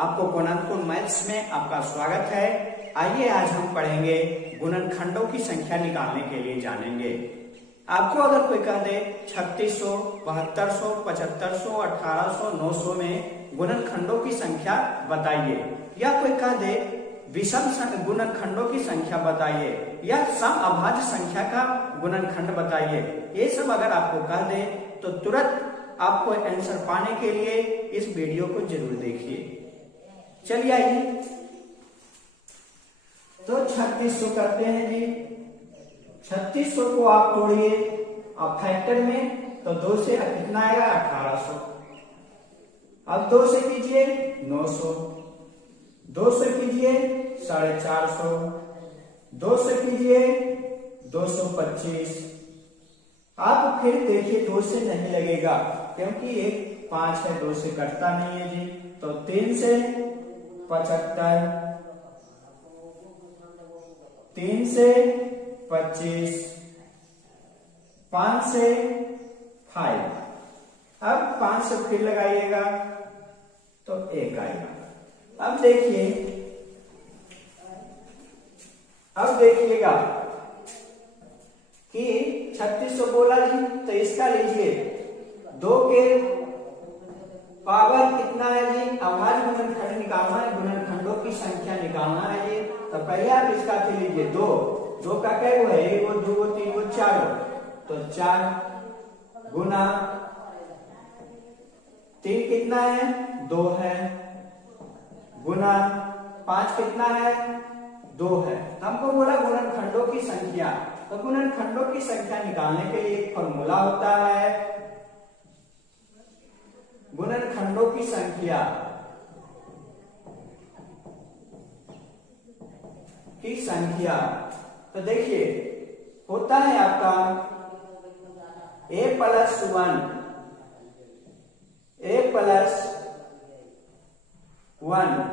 आपको गुणनखंड मैथ्स में आपका स्वागत है। आइए आज हम पढ़ेंगे गुणनखंडों की संख्या निकालने के लिए जानेंगे। आपको अगर कोई कह दे 3600, 7200, 7500, 1800, 900 में गुणनखंडों की संख्या बताइए, या कोई कह दे विषम गुणनखंडों की संख्या बताइए या सम अभाज्य संख्या का गुणनखंड बताइए, ये सब अगर आपको कह दे तो तुरंत आपको आंसर पाने के लिए इस वीडियो को जरूर देखिए। चलिए आइए, तो 3600 करते हैं जी। 3600 को आप तोड़िए अब फैक्टर में, तो 2 से कितना आएगा 1800। अब 2 से कीजिए 900, 2 से कीजिए 450, 2 से कीजिए 225। आप फिर देखिए 2 से नहीं लगेगा क्योंकि एक 5 है, 2 से कटता नहीं है जी। तो 3 से 75, 3 से 25, 5 से 5। अब 5 से फिर लगाइएगा तो 1 आएगा। अब देखिएगा कि 3600 बोला जी, तो इसका लीजिए 2 के पावर कितना है जी, अभाज्य गुणनखंड निकालना है, गुणनखंडों की संख्या निकालना है जी। तो पहले आप इसका फिर लीजिए 2 का क्या है, 1 2 3 4, तो 4 गुना 3 कितना है 2 है, गुना 5 कितना है 2 है। हमको बोला गुणनखंडों की संख्या, तो गुणनखंडों की संख्या निकालने के लिए एक फॉर्मूला होता है, गुणनखंडों की संख्या। तो देखिए होता है आपका a प्लस 1,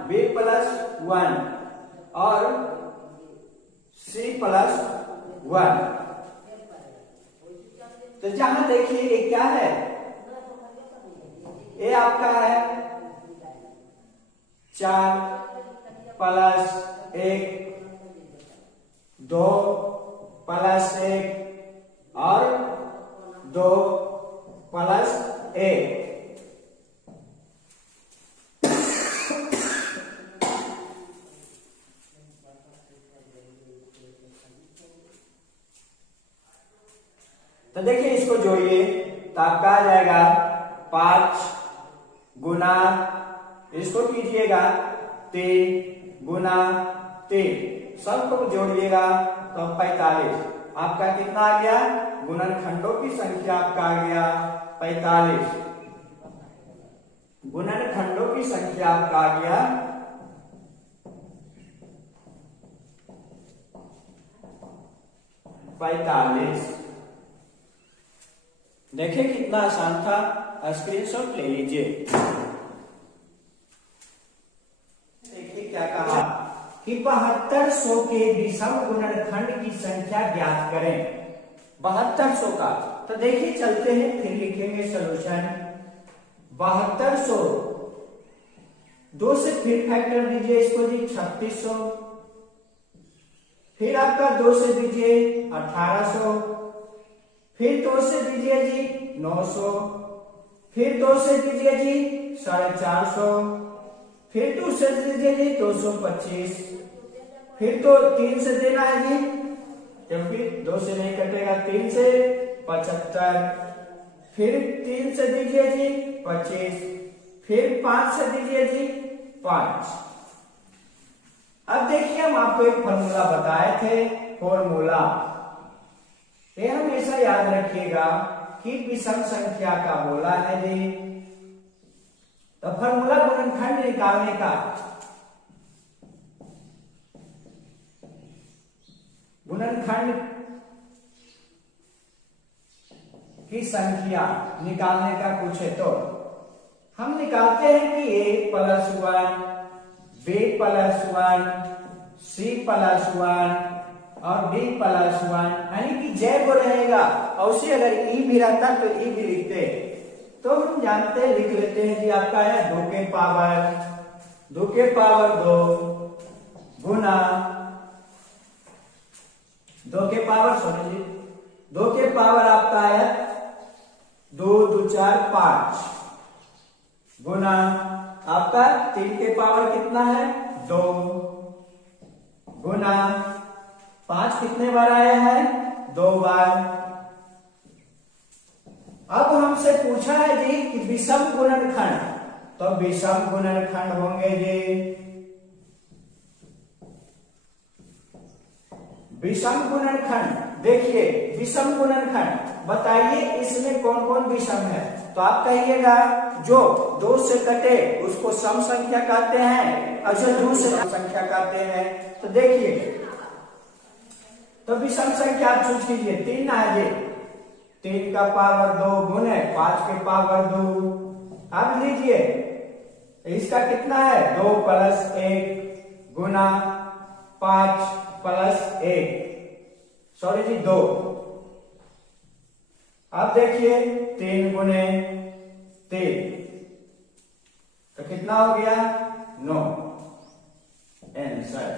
b प्लस 1 और c प्लस 1। तो जहां देखिए ये क्या है, ये आपका है 4 प्लस 1, 2 प्लस 1 और 2 प्लस 1। तो देखिए इसको जोड़िए तो आपका आ जाएगा 5 गुना, इसको कीजिएगा 3 गुना 3, सबको जोड़िएगा तो 45। आपका कितना आ गया, गुणनखंडों की संख्या आपका आ गया 45। गुणनखंडों की संख्या आपका आ गया 45। देखिए कितना आसान था, स्क्रीनशॉट ले लीजिए। देखिए क्या कहा कि 7200 के विषम गुणनखंड की संख्या ज्ञात करें। 7200 का, तो देखिए चलते हैं फिर लिखेंगे सॉल्यूशन। 7200, 2 से फिर फैक्टर दीजिए इसको जी 3600, फिर आपका 2 से दीजिए 1800, फिर 2 से दीजिए जी 900, फिर 2 से दीजिए जी 450, फिर 2 से दीजिए जी 225, फिर तो 3 से देना है जी क्योंकि 2 से नहीं कटेगा, 3 से 75, फिर 3 से दीजिए जी 25, फिर 5 से दीजिए जी 5। अब देखिए हम आपको एक फॉर्मूला बताए थे, फॉर्मूला ये हमेशा याद रखिएगा कि विषम संख्या का बोला है जी। तो फॉर्मूला गुणनखंड निकालने का, गुणनखंड की संख्या निकालने का कुछ है तो हम निकालते हैं कि a plus 1, b plus 1, c plus 1 और b प्लस 1, यानी कि जैब रहेगा, और उसे अगर e भी रहता तो e भी लिखते। तो हम जानते लिख लेते हैं जी, आपका है 2 के पावर 2 के पावर 2 गुना 2 के पावर, समझिए 2 के पावर आपका है 2 2 4 5 गुना आपका 3 के पावर कितना है 2 गुना 5 कितने बार आया है 2 बार। अब हमसे पूछा है जी कि विषम गुणनखंड, तो विषम गुणनखंड होंगे जी विषम गुणनखंड। देखिए विषम गुणनखंड बताइए इसमें कौन कौन विषम है, तो आप कहिएगा जो 2 से कटे उसको सम संख्या कहते हैं और जो 2 से संख्या कहते हैं। तो देखिए तो विषम संख्या आप चूज कीजिए 3 है जी, 3 का पावर 2 गुने 5 के पावर 2, आप लीजिए इसका कितना है 2 प्लस 1 गुना 5 प्लस 1, सॉरी जी 2। अब देखिए 3 गुने 3 तो कितना हो गया 9, आंसर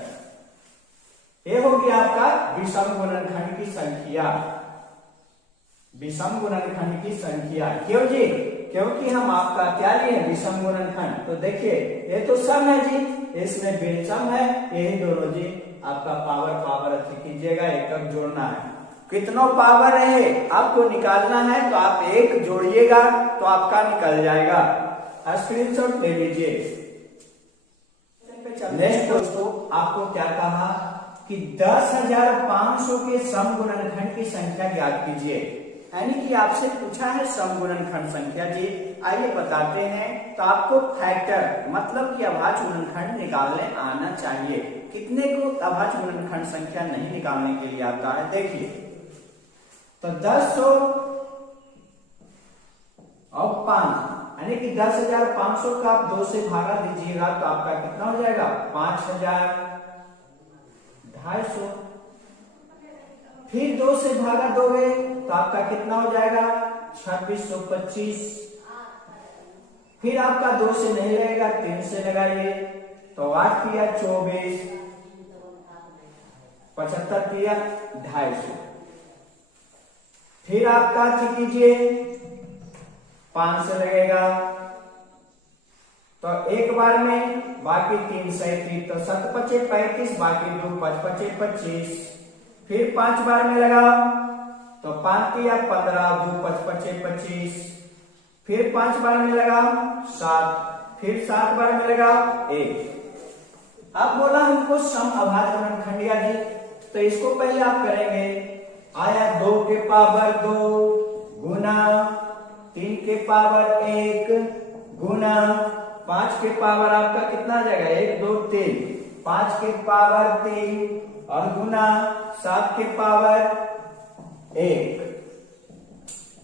ये हो गया आपका विषम गुणनखंड की संख्या। विषम गुणनखंड की संख्या क्यों जी, क्योंकि हम आपका क्या लिए विषम गुणनखंड। तो देखिए ये तो सम है जी, इसमें विषम है, यही दोनों जी आपका पावर पावर अच्छी कीजिएगा, एकक जोड़ना है। कितनों पावर है आपको निकालना है, तो आप 1 जोड़िएगा तो आपका निकल जाएगा। स्क्रीनशॉट ले लीजिए। नेक्स्ट दोस्तों आपको क्या कहा कि 10,500 के सम गुणनखंड की संख्या ज्ञात कीजिए, यानी कि आपसे पूछा है सम गुणनखंड संख्या जी। आइए बताते हैं। तो आपको फैक्टर मतलब कि अभाज्य गुणनखंड निकालने आना चाहिए। कितने को अभाज्य गुणनखंड संख्या नहीं निकालने के लिए आता है, देखिए तो 10 और 5 यानी कि 10,500 का आप 2 से भागा दीजिएगा तो आपका कितना हो जाएगा 5,250। फिर 2 से भागा दोगे तो आपका कितना हो जाएगा 2,625। फिर आपका 2 से नहीं लगेगा 3 से लगाइए तो 8 किया 24, 75 किया 250। फिर आपका कीजिए 5 से लगेगा तो एक बार में, बाकी 3 से 3 तो 7 5 35, बाकी 2 5 5 25। फिर 5 बार में लगाओ तो 5 किया 15, 2 5 5 25। फिर 5 बार में लगाओ 7, फिर 7 बार में लगाओ 1। अब बोला हमको सम अभाज्य गुणनखंड जी, तो इसको पहले आप करेंगे। आया 2 के पावर 2 गुना 3 के पावर 1 गुना 5 के पावर आपका कितना आ जाएगा 1 2 3, 5 के पावर 3 और गुना 7 के पावर 1।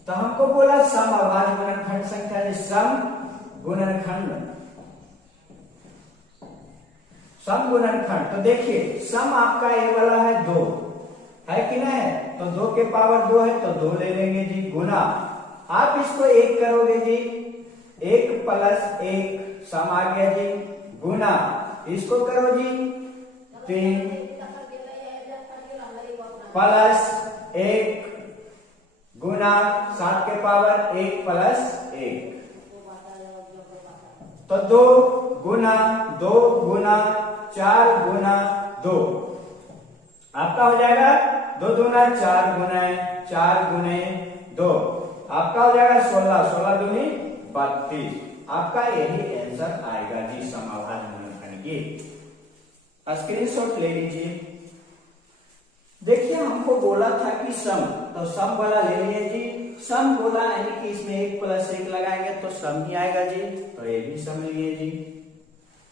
तो हमको बोला सम अभाज्य गुणनखंड संख्या है, सम गुणनखंड सम गुणनखंड। तो देखिए सम आपका ये वाला है 2 है कि नहीं है, तो 2 के पावर 2 है तो 2 ले लेंगे जी, गुना आप इसको 1 करोगे जी 1 प्लस 1 सम आ गया जी, गुना इसको करो जी 3 प्लस 1 गुना 7 के पावर 1 प्लस 1 तो 2 गुना 2 गुना 4 गुना 2 आपका हो जाएगा 2 दूना 4 गुना 4 गुने 2 आपका हो जाएगा 16, 16 दूनी 32। आपका यही आंसर आएगा जी सम अभाज्य गुणनखंड की। स्क्रीनशॉट ले लीजिए। देखिए हमको बोला था कि सम, तो सम वाला ले लिए जी। सम बोला यानी कि इसमें 1 प्लस 1 लगाएंगे तो सम ही आएगा जी, तो ये भी सम लिए जी।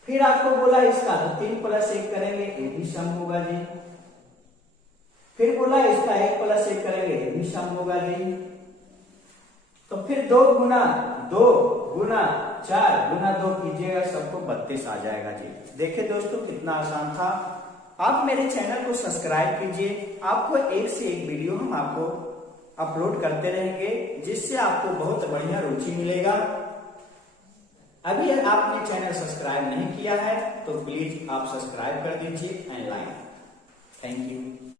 फिर आपको बोला इसका तो 3 प्लस 1 करेंगे ये भी सम होगा जी। फिर बोला इसका 1 प्लस 1 करेंगे ये भी सम होगा जी। तो फिर 2 गुना 4 गुना 2 कीजिएगा, सबको 32 आ जाएगा जी। देखिए दोस्तों कितना आसान था। आप मेरे चैनल को सब्सक्राइब कीजिए, आपको एक से एक वीडियो हम आपको अपलोड करते रहेंगे, जिससे आपको बहुत बढ़िया रुचि मिलेगा। अभी अगर आपने चैनल सब्सक्राइब नहीं किया है तो प्लीज आप सब्सक्राइब कर दीजिए एंड लाइक। Thank you.